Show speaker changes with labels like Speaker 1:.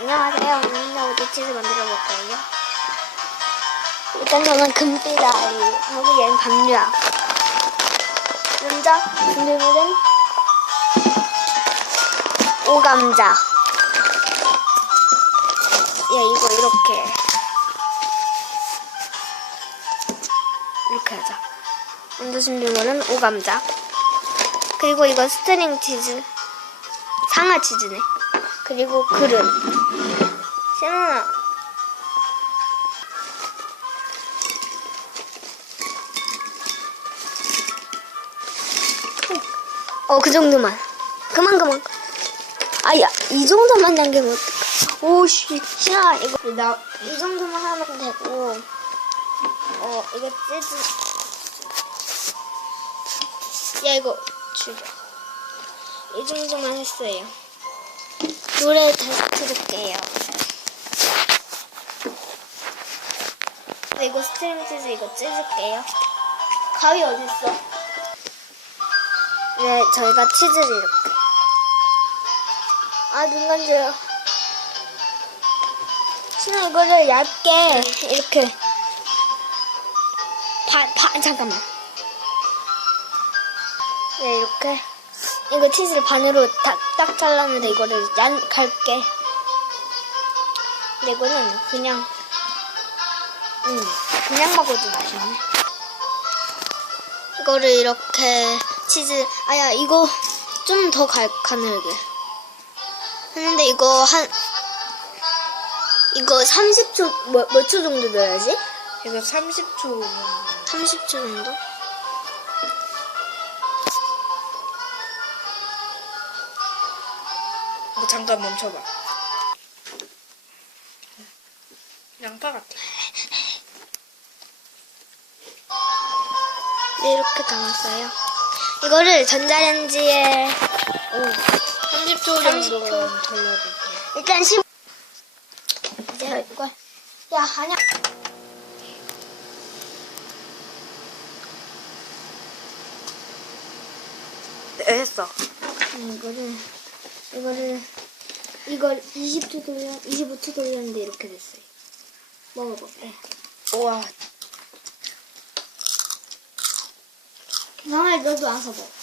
Speaker 1: 안녕하세요. 오늘은 오디치즈 만들어 볼 거예요. 일단 저는 금띠다리 하고 얘는 밤유야. 먼저 준비물은 오감자. 얘 이거 이렇게 이렇게 하자. 먼저 준비물은 오감자. 그리고 이건 스트링 치즈. 상하 치즈네. 그리고 그릇. 신원아. 어, 그 정도만. 그만, 그만. 아, 야, 이 정도만 남기면 어떡해. 오씨, 신아, 이거, 나, 이 정도만 하면 되고, 어, 이거 찌지. 야, 이거, 죽여. 이 정도만 했어요. 노래 다시 틀을게요. 네, 이거 스트링 치즈 이거 찢을게요. 가위 어딨어? 네, 저희가 치즈를 이렇게. 아, 눈 간져요. 신아, 이거를 얇게, 이렇게. 반, 반, 잠깐만. 네, 이렇게. 이거 치즈를 반으로 딱, 딱 잘랐는데 이거를 얇, 갈게. 근데 이거는 그냥, 음, 그냥 먹어도 맛있네. 이거를 이렇게 치즈, 아야, 이거 좀 더 가늘게. 했는데 이거 한, 이거 30초, 뭐, 몇초 정도 넣어야지?
Speaker 2: 이거 30초
Speaker 1: 30초 정도?
Speaker 2: 뭐 잠깐 멈춰봐 양파 같아
Speaker 1: 이렇게 담았어요. 이거를 전자레인지에, 오,
Speaker 2: 30초
Speaker 1: 30초.
Speaker 2: 정도 돌려볼게
Speaker 1: 일단 10. 이제 이거 야 아니야.
Speaker 2: 네 했어
Speaker 1: 음, 이거를 이거를 이걸 20초 돌려 25초 돌렸는데 이렇게 됐어요. 먹어볼게.
Speaker 2: 우와
Speaker 1: 나을 너도 와서 먹어.